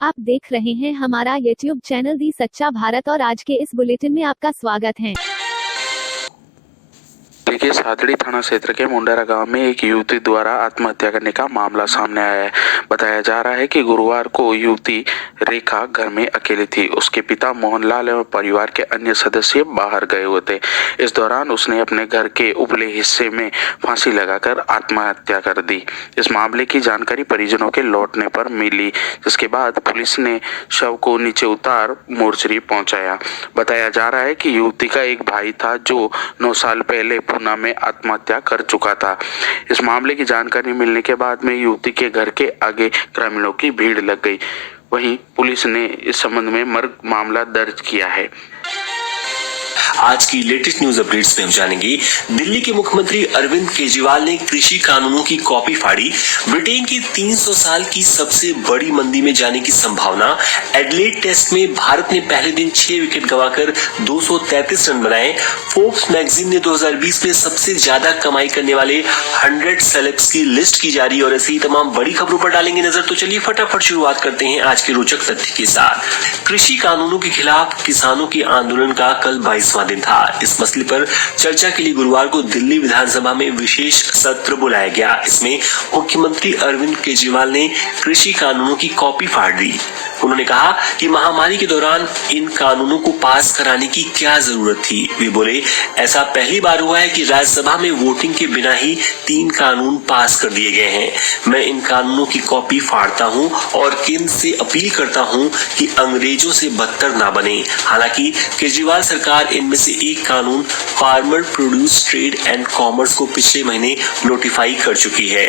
आप देख रहे हैं हमारा YouTube चैनल दी सच्चा भारत और आज के इस बुलेटिन में आपका स्वागत है। देखिए, सादड़ी थाना क्षेत्र के मुंडेरा गांव में एक युवती द्वारा आत्महत्या करने का मामला सामने आया है। बताया जा रहा है कि गुरुवार को युवती रेखा घर में अकेली थी। उसके पिता मोहनलाल एवं परिवार के अन्य सदस्य बाहर गए हुए थे। इस दौरान उसने अपने घर के उपले हिस्से में फांसी लगाकर आत्महत्या कर दी। इस मामले की जानकारी परिजनों के लौटने पर मिली, जिसके बाद पुलिस ने शव को नीचे उतार मोर्चरी पहुंचाया। बताया जा रहा है कि युवती का एक भाई था जो 9 साल पहले पूना में आत्महत्या कर चुका था। इस मामले की जानकारी मिलने के बाद में युवती के घर के आगे ग्रामीणों की भीड़ लग गई। वहीं पुलिस ने इस संबंध में मर्ग मामला दर्ज किया है। आज की लेटेस्ट न्यूज अपडेट्स में हम जानेंगे, दिल्ली के मुख्यमंत्री अरविंद केजरीवाल ने कृषि कानूनों की कॉपी फाड़ी, ब्रिटेन की 300 साल की सबसे बड़ी मंदी में जाने की संभावना, एडलेड टेस्ट में भारत ने पहले दिन 6 विकेट गंवाकर 233 रन बनाए, फोर्ब्स मैगजीन ने 2020 में सबसे ज्यादा कमाई करने वाले 100 सेलेब्स की लिस्ट की जारी और ऐसी ही तमाम बड़ी खबरों पर डालेंगे नजर। तो चलिए फटाफट शुरुआत करते हैं आज के रोचक तथ्य के साथ। कृषि कानूनों के खिलाफ किसानों के आंदोलन का कल 22वां दिन था। इस मसले पर चर्चा के लिए गुरुवार को दिल्ली विधानसभा में विशेष सत्र बुलाया गया। इसमें मुख्यमंत्री अरविंद केजरीवाल ने कृषि कानूनों की कॉपी फाड़ दी। उन्होंने कहा कि महामारी के दौरान इन कानूनों को पास कराने की क्या जरूरत थी। वे बोले, ऐसा पहली बार हुआ है कि राज्यसभा में वोटिंग के बिना ही 3 कानून पास कर दिए गए हैं। मैं इन कानूनों की कॉपी फाड़ता हूं और केंद्र से अपील करता हूं कि अंग्रेजों से बदतर ना बने। हालांकि केजरीवाल सरकार इनमें से एक कानून farmer produce trade and commerce को पिछले महीने नोटिफाई कर चुकी है।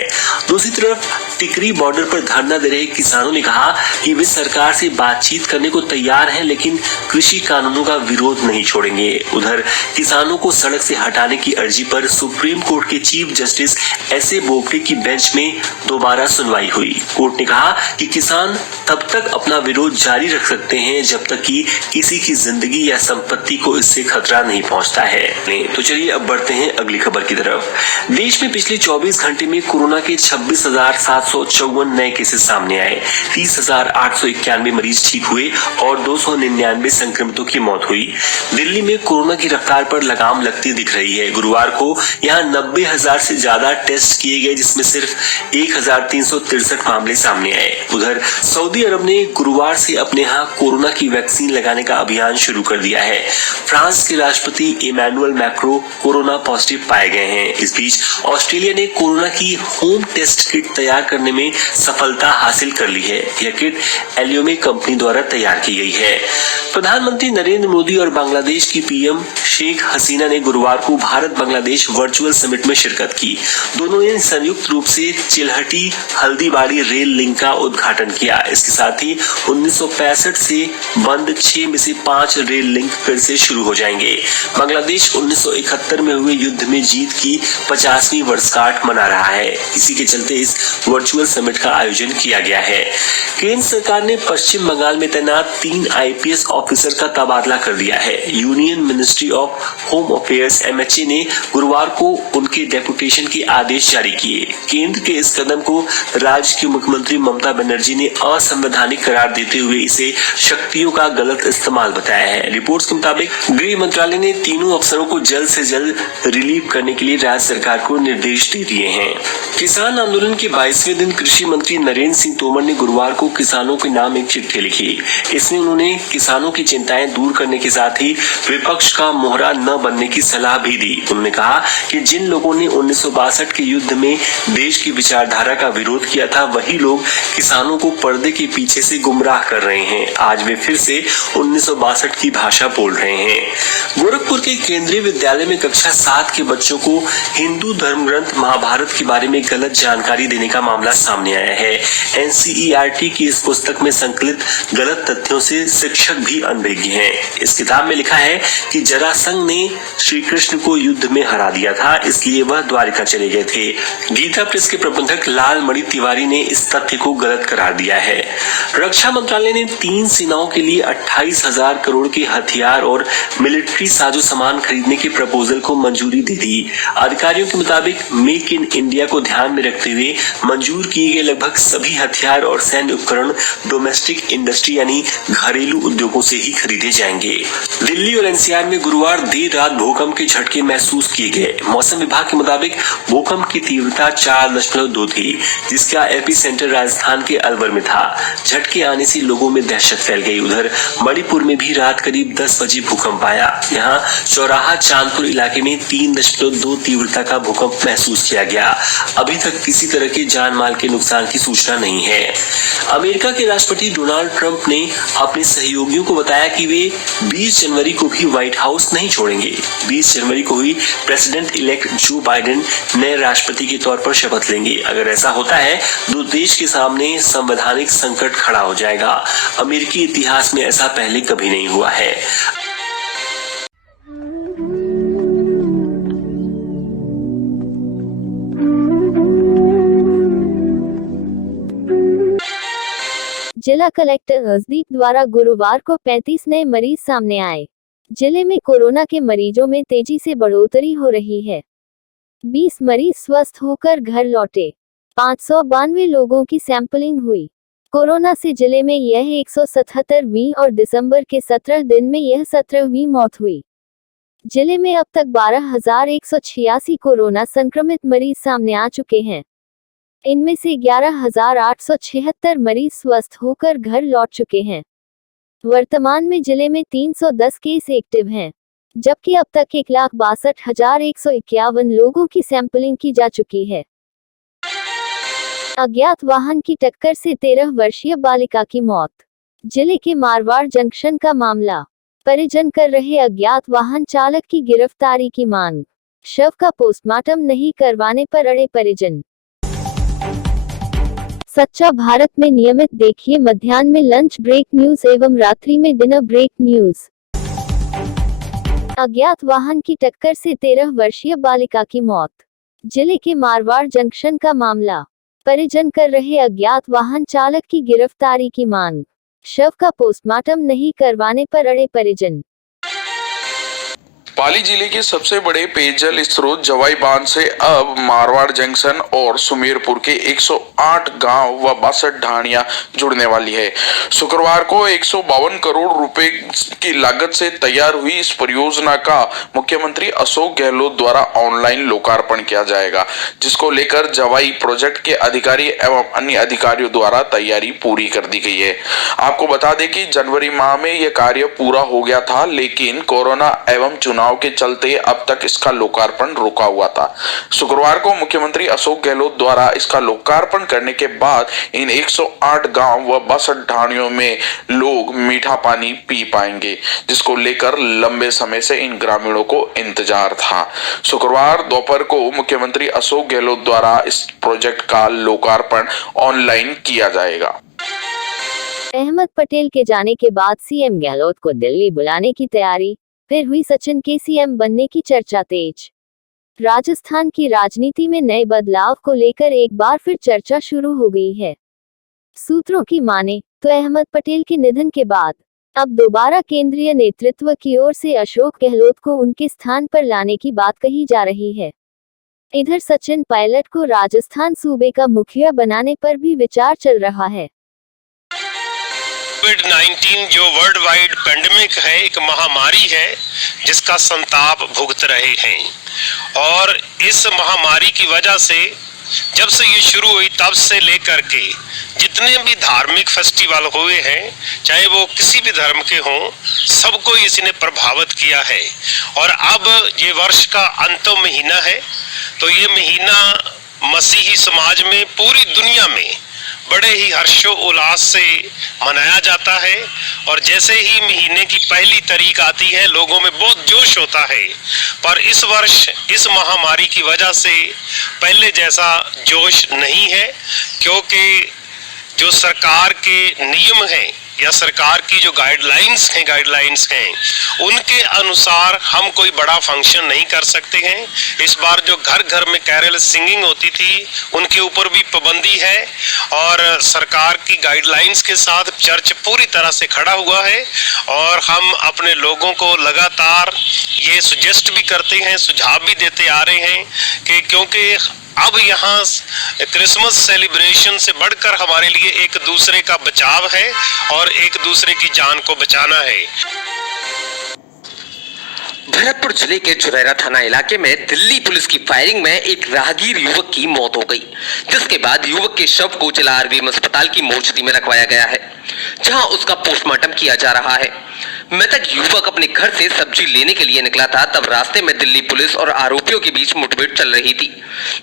दूसरी तरफ टिकरी बॉर्डर पर धरना दे रहे किसानों ने कहा कि वे सरकार से बातचीत करने को तैयार हैं, लेकिन कृषि कानूनों का विरोध नहीं छोड़ेंगे। उधर किसानों को सड़क से हटाने की अर्जी पर सुप्रीम कोर्ट के चीफ जस्टिस एस.ए. बोबडे की बेंच में दोबारा सुनवाई हुई। कोर्ट ने कहा कि किसान तब तक अपना विरोध जारी रख सकते हैं जब तक कि किसी की जिंदगी या संपत्ति को इससे खतरा नहीं पहुंचता है। तो चलिए अब बढ़ते हैं अगली खबर की तरफ। देश में पिछले 24 घंटे में कोरोना के 26,754 नए केसेस सामने आए, 30,891 मरीज ठीक हुए और 299 संक्रमितों की मौत हुई। दिल्ली में कोरोना की रफ्तार पर लगाम लगती दिख रही है। गुरुवार को यहाँ 90,000 से ज्यादा टेस्ट किए गए, जिसमें सिर्फ 1,363 मामले सामने आए। उधर सऊदी अरब ने गुरुवार से अपने यहाँ कोरोना की वैक्सीन लगाने का अभियान शुरू कर दिया है। फ्रांस के राष्ट्रपति इमैनुअल मैक्रो कोरोना पॉजिटिव पाए गए हैं। इस बीच ऑस्ट्रेलिया ने कोरोना की होम टेस्ट किट तैयार करने में सफलता हासिल कर ली है। यह किट एलियोमे कंपनी द्वारा तैयार की गई है। प्रधानमंत्री नरेंद्र मोदी और बांग्लादेश की पीएम शेख हसीना ने गुरुवार को भारत बांग्लादेश वर्चुअल समिट में शिरकत की। दोनों ने संयुक्त रूप से चिल्हटी हल्दीबाड़ी रेल लिंक का उद्घाटन किया। इसके साथ ही 1965 से बंद 6 में से 5 रेल लिंक फिर से शुरू हो जाएंगे। बांग्लादेश 1971 में हुए युद्ध में जीत की 50वीं वर्षगांठ मना रहा है। इसी के चलते इस वर्चुअल समिट का आयोजन किया गया है। केंद्र सरकार ने पश्चिम बंगाल में तैनात 3 आईपीएस ऑफिसर का तबादला कर दिया है। Union ministry of home affairs (MHA) ने गुरुवार को उनके डेपुटेशन के आदेश जारी किए। केंद्र के इस कदम को राज्य की मुख्यमंत्री ममता बनर्जी ने असंवैधानिक करार देते हुए इसे शक्तियों का गलत इस्तेमाल बताया है। रिपोर्ट्स के मुताबिक गृह मंत्रालय ने तीनों अफसरों को जल्द से जल्द रिलीव करने के लिए राज्य सरकार को निर्देश दे दिए हैं। किसान आंदोलन के 22वें दिन कृषि मंत्री नरेंद्र सिंह तोमर ने गुरुवार को किसानों के नाम एक चिट्ठी लिखी। इसमें उन्होंने किसानों की चिंताएं दूर करने के साथ ही विपक्ष का मोहरा न बनने की सलाह भी दी। उन्होंने कहा कि जिन लोगों ने 1962 के युद्ध में देश की विचारधारा का विरोध किया था, वही लोग किसानों को पर्दे के पीछे से गुमराह कर रहे हैं। आज वे फिर से 1962 की भाषा बोल रहे हैं। गोरखपुर के केंद्रीय विद्यालय में कक्षा 7 के बच्चों को हिंदू धर्म ग्रंथ महाभारत के बारे में गलत जानकारी देने का मामला सामने आया है। एनसीईआरटी की इस पुस्तक में संकलित गलत तथ्यों से शिक्षक भी अनभिज्ञ हैं। इस किताब में लिखा है कि जरासंध ने श्री कृष्ण को युद्ध में हरा दिया था, इसलिए वह द्वारिका चले गए थे। गीता प्रेस के प्रबंधक लालमणि तिवारी ने इस तथ्य को गलत करार दिया है। रक्षा मंत्रालय ने 3 सेनाओं के लिए 28,000 करोड़ के हथियार और मिलिट्री साजो सामान खरीदने के प्रपोजल को मंजूरी दे दी। अधिकारियों के मुताबिक मेक इन इंडिया को ध्यान में रखते हुए मंजूरी मंजूर किए गए लगभग सभी हथियार और सैन्य उपकरण डोमेस्टिक इंडस्ट्री यानी घरेलू उद्योगों से ही खरीदे जाएंगे। दिल्ली और एनसीआर में गुरुवार देर रात भूकंप के झटके महसूस किए गए। मौसम विभाग के मुताबिक भूकंप की तीव्रता 4.2 थी, जिसका एपिसेंटर राजस्थान के अलवर में था। झटके आने से लोगों में दहशत फैल गई। उधर मणिपुर में भी रात करीब 10 बजे भूकंप आया। यहाँ चौराहा चांदपुर इलाके में 3.2 तीव्रता का भूकंप महसूस किया गया। अभी तक किसी तरह के जान माल के नुकसान की सूचना नहीं है। अमेरिका के राष्ट्रपति डोनाल्ड ट्रंप ने अपने सहयोगियों को बताया कि वे 20 जनवरी को भी व्हाइट हाउस नहीं छोड़ेंगे। 20 जनवरी को ही प्रेसिडेंट इलेक्ट जो बाइडेन नए राष्ट्रपति के तौर पर शपथ लेंगे। अगर ऐसा होता है तो देश के सामने संवैधानिक संकट खड़ा हो जाएगा। अमेरिकी इतिहास में ऐसा पहले कभी नहीं हुआ है। जिला कलेक्टर हरदीप द्वारा गुरुवार को 35 नए मरीज सामने आए। जिले में कोरोना के मरीजों में तेजी से बढ़ोतरी हो रही है। 20 मरीज स्वस्थ होकर घर लौटे। 592 लोगों की सैंपलिंग हुई। कोरोना से जिले में यह 177वीं और दिसंबर के 17 दिन में यह 17वीं मौत हुई। जिले में अब तक 12,186 कोरोना संक्रमित मरीज सामने आ चुके हैं। इनमें से 11,876 मरीज स्वस्थ होकर घर लौट चुके हैं। वर्तमान में जिले में 310 केस एक्टिव हैं, जबकि अब तक 1,62,151 लोगों की सैंपलिंग की जा चुकी है। अज्ञात वाहन की टक्कर से 13 वर्षीय बालिका की मौत। जिले के मारवाड़ जंक्शन का मामला। परिजन कर रहे अज्ञात वाहन चालक की गिरफ्तारी की मांग। शव का पोस्टमार्टम नहीं करवाने पर अड़े परिजन। सच्चा भारत में नियमित देखिए मध्याह्न में लंच ब्रेक न्यूज एवं रात्रि में डिनर ब्रेक न्यूज। अज्ञात वाहन की टक्कर से 13 वर्षीय बालिका की मौत। जिले के मारवाड़ जंक्शन का मामला। परिजन कर रहे अज्ञात वाहन चालक की गिरफ्तारी की मांग। शव का पोस्टमार्टम नहीं करवाने पर अड़े परिजन। पाली जिले के सबसे बड़े पेयजल स्रोत जवाई बांध से अब मारवाड़ जंक्शन और सुमेरपुर के 108 गांव व 62 ढाणियां जुड़ने वाली है। शुक्रवार को 152 करोड़ रुपए की लागत से तैयार हुई इस परियोजना का मुख्यमंत्री अशोक गहलोत द्वारा ऑनलाइन लोकार्पण किया जाएगा, जिसको लेकर जवाई प्रोजेक्ट के अधिकारी एवं अन्य अधिकारियों द्वारा तैयारी पूरी कर दी गई है। आपको बता दें कि जनवरी माह में यह कार्य पूरा हो गया था, लेकिन कोरोना एवं चुनाव के चलते अब तक इसका लोकार्पण रुका हुआ था। शुक्रवार को मुख्यमंत्री अशोक गहलोत द्वारा इसका लोकार्पण करने के बाद इन 108 गांव व 62 ढाणियों में लोग मीठा पानी पी पाएंगे, जिसको लेकर लंबे समय से इन ग्रामीणों को इंतजार था। शुक्रवार दोपहर को मुख्यमंत्री अशोक गहलोत द्वारा इस प्रोजेक्ट का लोकार्पण ऑनलाइन किया जाएगा। अहमद पटेल के जाने के बाद सीएम गहलोत को दिल्ली बुलाने की तैयारी। फिर हुई सचिन के सीएम बनने की चर्चा तेज। राजस्थान की राजनीति में नए बदलाव को लेकर एक बार फिर चर्चा शुरू हो गई है। सूत्रों की माने तो अहमद पटेल के निधन के बाद अब दोबारा केंद्रीय नेतृत्व की ओर से अशोक गहलोत को उनके स्थान पर लाने की बात कही जा रही है। इधर सचिन पायलट को राजस्थान सूबे का मुखिया बनाने पर भी विचार चल रहा है। कोविड-19 जो वर्ल्ड वाइड पेंडेमिक है, एक महामारी है जिसका संताप भुगत रहे हैं। और इस महामारी की वजह से जब से ये शुरू हुई तब से लेकर के जितने भी धार्मिक फेस्टिवल हुए हैं, चाहे वो किसी भी धर्म के हों, सबको इसने प्रभावित किया है। और अब ये वर्ष का अंतिम महीना है, तो ये महीना मसीही समाज में पूरी दुनिया में बड़े ही हर्षोल्लास से मनाया जाता है। और जैसे ही महीने की पहली तारीख आती है, लोगों में बहुत जोश होता है। पर इस वर्ष इस महामारी की वजह से पहले जैसा जोश नहीं है, क्योंकि जो सरकार के नियम हैं या सरकार की जो गाइडलाइंस हैं उनके अनुसार हम कोई बड़ा फंक्शन नहीं कर सकते हैं। इस बार जो घर घर में कैरल सिंगिंग होती थी उनके ऊपर भी पाबंदी है। और सरकार की गाइडलाइंस के साथ चर्च पूरी तरह से खड़ा हुआ है। और हम अपने लोगों को लगातार ये सुजेस्ट भी करते हैं, सुझाव भी देते आ रहे हैं कि क्योंकि अब यहाँ क्रिसमस सेलिब्रेशन से बढ़कर हमारे लिए एक दूसरे का बचाव है और एक दूसरे की जान को बचाना है। भरतपुर जिले के जुरैरा थाना इलाके में दिल्ली पुलिस की फायरिंग में एक राहगीर युवक की मौत हो गई, जिसके बाद युवक के शव को जिला आरवीएम अस्पताल की मोर्चरी में रखवाया गया है, जहां उसका पोस्टमार्टम किया जा रहा है। मृतक युवक अपने घर से सब्जी लेने के लिए निकला था, तब रास्ते में दिल्ली पुलिस और आरोपियों के बीच मुठभेड़ चल रही थी,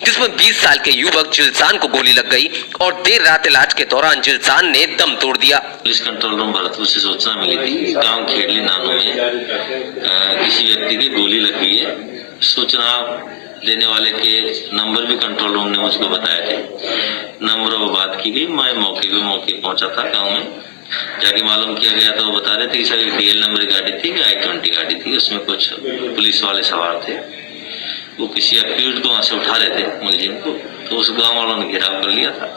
जिसमें 20 साल के युवक जिलसान को गोली लग गई और देर रात इलाज के दौरान जिलसान ने दम तोड़ दिया। पुलिस कंट्रोल रूम भरतपुर से सूचना मिली थी गांव खेड़ली नानू में किसी व्यक्ति की गोली लग गई है। सूचना देने वाले के नंबर भी कंट्रोल रूम ने मुझको बताए थे। नंबर पर बात की गई, मैं मौके पहुंचा था गांव में। जाके मालूम किया गया तो वो बता रहे थे कि सर एक DL नंबर की गाड़ी थी, I-20 गाड़ी थी, उसमें कुछ पुलिस वाले सवार थे। वो किसी अक्यूज्ड को वहां से उठा रहे थे, मुलजिम को, तो उस गांव वालों ने घेराव कर लिया था।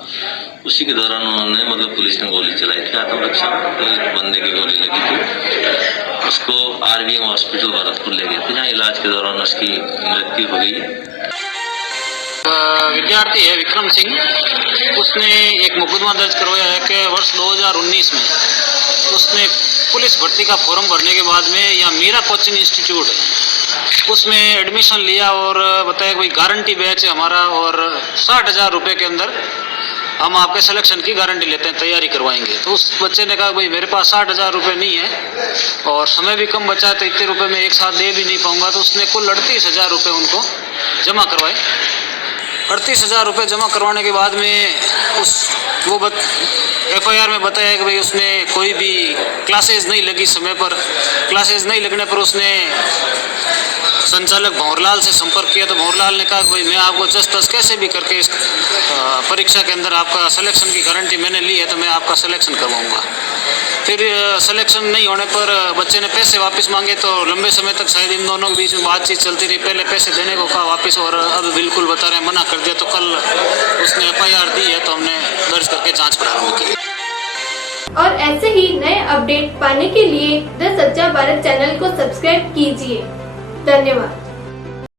उसी के दौरान उन्होंने पुलिस ने गोली चलाई थी आत्मरक्षा, तो एक बंदे की गोली लगी थी। उसको आरवीएम हॉस्पिटल भरतपुर ले गए थे, जहाँ इलाज के दौरान उसकी मृत्यु हो गई। विद्यार्थी है विक्रम सिंह, उसने एक मुकदमा दर्ज करवाया है कि वर्ष 2019 में उसने पुलिस भर्ती का फॉर्म भरने के बाद में यहाँ मीरा कोचिंग इंस्टीट्यूट है, उसमें एडमिशन लिया और बताया कि भाई गारंटी बैच है हमारा और 60,000 रुपये के अंदर हम आपके सिलेक्शन की गारंटी लेते हैं, तैयारी करवाएंगे। तो उस बच्चे ने कहा भाई मेरे पास 60,000 रुपये नहीं है और समय भी कम बचा है, तो इतने रुपये में एक साथ दे भी नहीं पाऊंगा। तो उसने कुल 38,000 रुपये उनको जमा करवाए। 38,000 रुपये जमा करवाने के बाद में वो FIR में बताया कि भाई उसने कोई भी क्लासेस नहीं लगी समय पर। क्लासेस नहीं लगने पर उसने संचालक भंवरलाल से संपर्क किया, तो भंवरलाल ने कहा कि भाई मैं आपको जस्ट कैसे भी करके इस परीक्षा के अंदर आपका सिलेक्शन की गारंटी मैंने ली है, तो मैं आपका सिलेक्शन करवाऊंगा। फिर सिलेक्शन नहीं होने पर बच्चे ने पैसे वापस मांगे, तो लंबे समय तक शायद इन दोनों के बीच में बातचीत चलती रही। पहले पैसे देने को कहा वापस और अब बिल्कुल बता रहे हैं मना कर दिया। तो कल उसने FIR दी है, तो हमने दर्ज करके जाँच प्रारंभ की। और ऐसे ही नए अपडेट पाने के लिए द सच्चा भारत चैनल को सब्सक्राइब कीजिए। धन्यवाद।